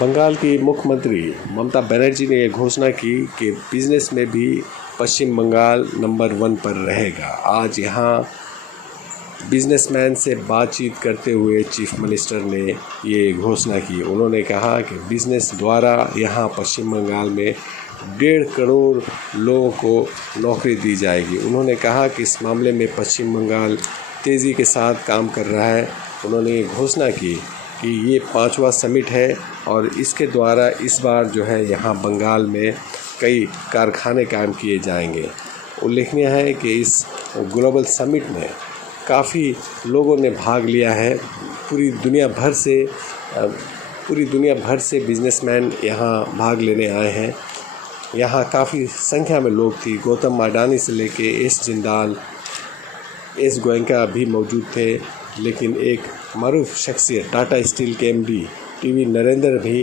बंगाल की मुख्यमंत्री ममता बनर्जी ने ये घोषणा की कि बिजनेस में भी पश्चिम बंगाल नंबर 1 पर रहेगा। आज यहाँ बिजनेसमैन से बातचीत करते हुए चीफ मिनिस्टर ने ये घोषणा की। उन्होंने कहा कि बिजनेस द्वारा यहाँ पश्चिम बंगाल में 1.5 करोड़ लोगों को नौकरी दी जाएगी। उन्होंने कहा कि इस मामले में पश्चिम बंगाल तेज़ी के साथ काम कर रहा है। उन्होंने ये घोषणा की कि ये 5वां समिट है और इसके द्वारा इस बार जो है यहाँ बंगाल में कई कारखाने कायम किए जाएंगे। उल्लेखनीय है कि इस ग्लोबल समिट में काफ़ी लोगों ने भाग लिया है। पूरी दुनिया भर से बिजनेसमैन यहाँ भाग लेने आए हैं। यहाँ काफ़ी संख्या में लोग थी। गौतम अडानी से लेके एस जिंदाल, एस गोयनका भी मौजूद थे, लेकिन एक मारूफ शख्सियत टाटा स्टील के एमडी टीवी नरेंद्र भी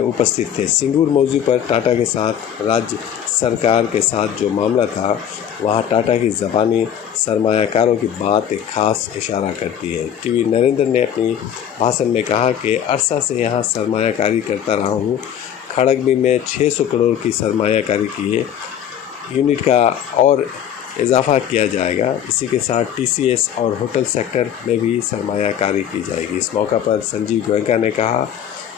उपस्थित थे। सिंगूर मौजू पर टाटा के साथ राज्य सरकार के साथ जो मामला था, वहाँ टाटा की ज़बानी सरमायाकारों की बात एक ख़ास इशारा करती है। टीवी नरेंद्र ने अपनी भाषण में कहा कि अरसा से यहाँ सरमायाकारी करता रहा हूँ। खड़गपुर में 600 करोड़ की सरमायाकारी की है। यूनिट का और इजाफा किया जाएगा। इसी के साथ टीसीएस और होटल सेक्टर में भी सरमायाकारी की जाएगी। इस मौका पर संजीव गोयनका ने कहा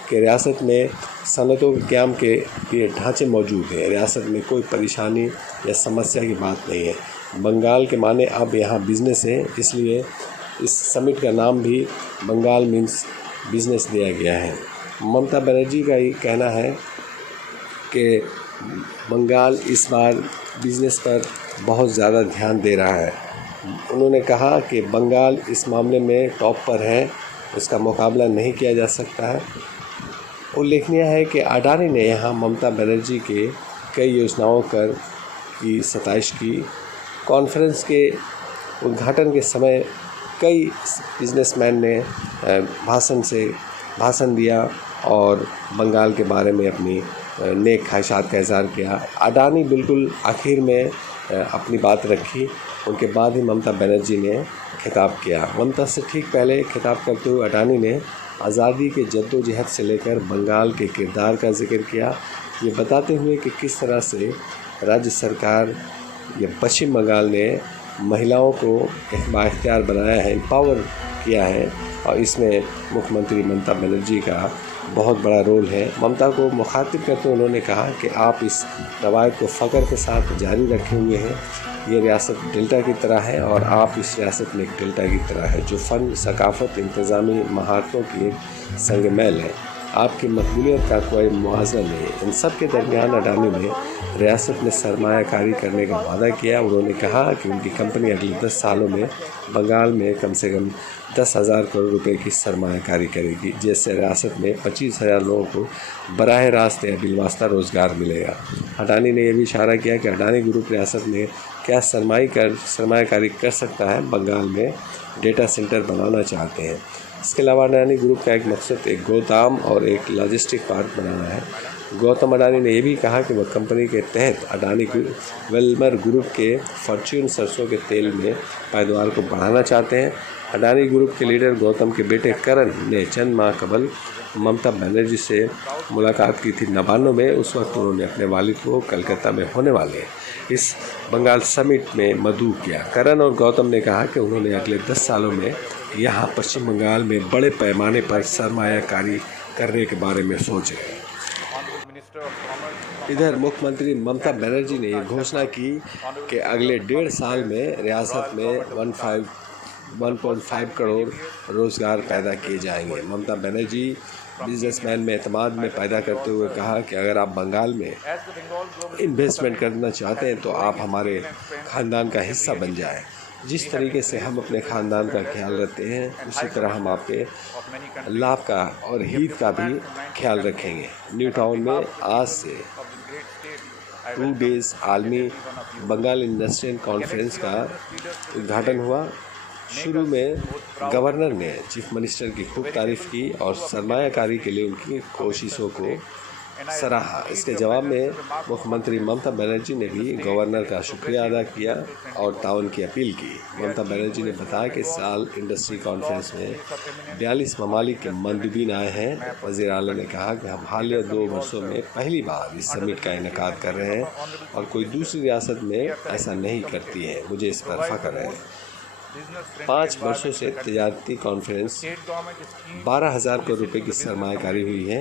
कि रियासत में सनतों के क़याम के लिए ढांचे मौजूद हैं। रियासत में कोई परेशानी या समस्या की बात नहीं है। बंगाल के माने अब यहाँ बिजनेस है, इसलिए इस समिट का नाम भी बंगाल मीन्स बिजनेस दिया गया है। ममता बनर्जी का ये कहना है कि बंगाल इस बार बिजनेस पर बहुत ज़्यादा ध्यान दे रहा है। उन्होंने कहा कि बंगाल इस मामले में टॉप पर है, इसका मुकाबला नहीं किया जा सकता है। उल्लेखनीय है कि अडानी ने यहाँ ममता बनर्जी के कई योजनाओं की सताइश की। कॉन्फ्रेंस के उद्घाटन के समय कई बिजनेसमैन ने भाषण दिया और बंगाल के बारे में अपनी नेक ख्वाहिशात का इज़हार किया। अडानी बिल्कुल आखिर में अपनी बात रखी। उनके बाद ही ममता बनर्जी ने खिताब किया। ममता से ठीक पहले खिताब करते हुए अडानी ने आज़ादी के जद्दोजहद से लेकर बंगाल के किरदार का जिक्र किया, ये बताते हुए कि किस तरह से राज्य सरकार या पश्चिम बंगाल ने महिलाओं को एक बाइख्तियार बनाया है, एम्पावर किया है, और इसमें मुख्यमंत्री ममता बनर्जी का बहुत बड़ा रोल है। ममता को मुखातिब करते उन्होंने कहा कि आप इस रवायत को फ़ख्र के साथ जारी रखे हुए हैं। ये रियासत डेल्टा की तरह है और आप इस रियासत में एक डेल्टा की तरह है, जो फ़न, सकाफ़त, इंतज़ामी महारतों की एक संगमेल है। आपकी मकबूलियत का कोई मुआवजा नहीं है। इन सब के दरमियान अडानी ने रियासत में सरमायाकारी करने का वादा किया। उन्होंने कहा कि उनकी कंपनी अगले 10 सालों में बंगाल में कम से कम 10,000 करोड़ रुपए की सरमायाकारी करेगी, जिससे रियासत में 25,000 लोगों को बराह रास्त या बिलवास्ता रोज़गार मिलेगा। अडानी ने यह भी इशारा किया कि अडानी ग्रुप रियासत में क्या सरमायाकारी कर सकता है। बंगाल में डेटा सेंटर बनाना चाहते हैं। इसके अलावा अडानी ग्रुप का एक मकसद एक गोदाम और एक लॉजिस्टिक पार्क बनाना है। गौतम अडानी ने यह भी कहा कि वह कंपनी के तहत अडानी वेलमर ग्रुप के फॉर्च्यून सरसों के तेल में पैदावार को बढ़ाना चाहते हैं। अडानी ग्रुप के लीडर गौतम के बेटे करण ने चंद माह कबल ममता बनर्जी से मुलाकात की थी 99 में। उस वक्त उन्होंने अपने वालिद को कलकत्ता में होने वाले इस बंगाल समिट में मदऊ किया। करण और गौतम ने कहा कि उन्होंने अगले 10 सालों में यहाँ पश्चिम बंगाल में बड़े पैमाने पर सरमायाकारी करने के बारे में सोच रहे हैं। इधर मुख्यमंत्री ममता बनर्जी ने घोषणा की कि अगले 1.5 साल में रियासत में 1.5 करोड़ रोज़गार पैदा किए जाएंगे। ममता बनर्जी बिजनेसमैन में एतमाद में पैदा करते हुए कहा कि अगर आप बंगाल में इन्वेस्टमेंट करना चाहते हैं तो आप हमारे ख़ानदान का हिस्सा बन जाएं। जिस तरीके से हम अपने ख़ानदान का ख्याल रखते हैं, उसी तरह हम आपके लाभ का और हित का भी ख्याल रखेंगे। न्यू टाउन में आज से 2 डेज़ आलमी बंगाल इंडस्ट्रियल कॉन्फ्रेंस का उद्घाटन हुआ। शुरू में गवर्नर ने चीफ मिनिस्टर की खूब तारीफ़ की और सरमायाकारी के लिए उनकी कोशिशों को सराहा। इसके जवाब में मुख्यमंत्री ममता बनर्जी ने भी गवर्नर का शुक्रिया अदा किया और ताउन की अपील की। ममता बनर्जी ने बताया कि इस साल इंडस्ट्री कॉन्फ्रेंस में 42 ममालिक के मंदुबीन आए हैं। वज़ीर आला ने कहा कि हम हालिया 2 वर्षों में पहली बार इस समिट का इनेकाद कर रहे हैं और कोई दूसरी रियासत में ऐसा नहीं करती है। मुझे इस पर फ़ख्र है। 5 वर्षों से तजारती कॉन्फ्रेंस 12,000 करोड़ रुपए की सरमायाकारी हुई है।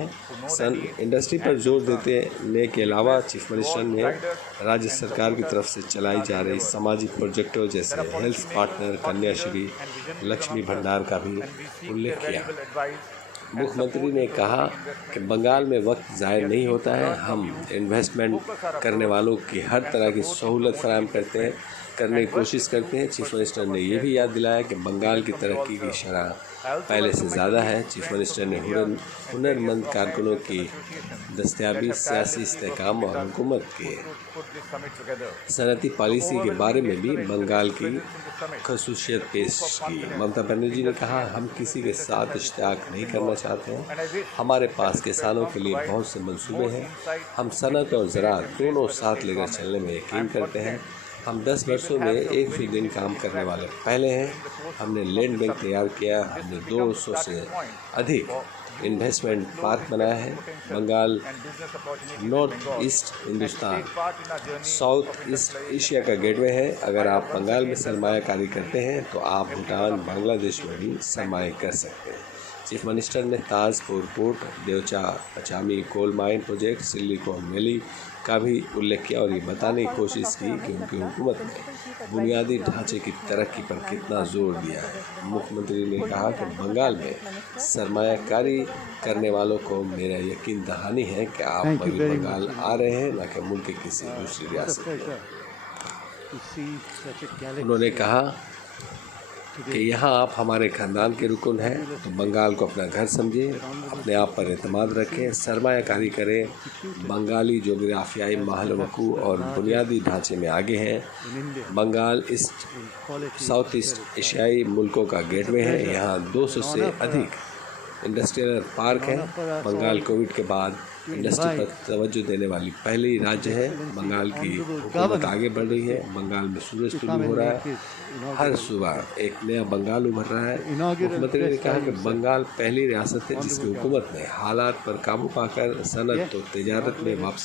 इंडस्ट्री पर जोर देने के अलावा चीफ मिनिस्टर ने राज्य सरकार की तरफ से चलाई जा रही सामाजिक प्रोजेक्टों जैसे हेल्थ पार्टनर, कन्याश्री, लक्ष्मी भंडार का भी उल्लेख किया। मुख्यमंत्री ने कहा कि बंगाल में वक्त ज़ाया नहीं होता है। हम इन्वेस्टमेंट करने वालों की हर तरह की सहूलत फराहम करने की कोशिश करते हैं। चीफ मिनिस्टर ने यह भी याद दिलाया कि बंगाल की तरक्की की शरह पहले से ज़्यादा है। चीफ मिनिस्टर ने हुनरमंद कारकुनों की दस्तयाबी, सियासी इस्तेहकाम और हुकूमत के सनती पॉलिसी के बारे में भी बंगाल की खसूसियत पेश की। ममता बनर्जी ने कहा, हम किसी के साथ इश्तिराक नहीं करना चाहते हैं। हमारे पास किसानों के लिए बहुत से मंसूबे हैं। हम सनत और ज़राअत दोनों साथ लेकर चलने में यकीन करते हैं। हम 10 वर्षों में 100 दिन काम करने वाले पहले हैं। हमने लैंड बैंक तैयार किया। हमने 200 से अधिक इन्वेस्टमेंट पार्क बनाया है। Bengal north east Hindustan, south east Asia का गेटवे है। अगर आप बंगाल में सरमायाकारी करते हैं तो आप भूटान, बांग्लादेश में भी सरमाया कर सकते हैं। चीफ मिनिस्टर ने Tajpur port, Deocha Pachami coal mine project, Silicon Valley का भी उल्लेख किया और ये बताने की कोशिश की कि उनकी हुकूमत ने बुनियादी ढांचे की तरक्की पर कितना जोर दिया है। मुख्यमंत्री ने कहा कि बंगाल में सरमायाकारी करने वालों को मेरा यकीन दहानी है कि आप अभी बंगाल आ रहे हैं, न कि मुल्क की किसी दूसरी रियासत में। उन्होंने कहा कि यहाँ आप हमारे ख़ानदान के रुकन हैं, तो बंगाल को अपना घर समझें, अपने आप पर एतमाद रखें, सरमायाकारी करें। बंगाली जोग्राफियाई महल वकू और बुनियादी ढांचे में आगे हैं। बंगाल साउथ ईस्ट एशियाई मुल्कों का गेटवे है। यहाँ 200 से अधिक इंडस्ट्रियल पार्क है। बंगाल कोविड के बाद इंडस्ट्री पर तवज्जो देने वाली पहली राज्य है। बंगाल की हुकूमत आगे बढ़ रही है। बंगाल में सूरज तुलू हो रहा है। हर सुबह एक नया बंगाल उभर रहा है। मुख्यमंत्री ने कहा कि बंगाल पहली रियासत है जिसकी हुकूमत ने हालात पर काबू पाकर सनत और तिजारत में वापसी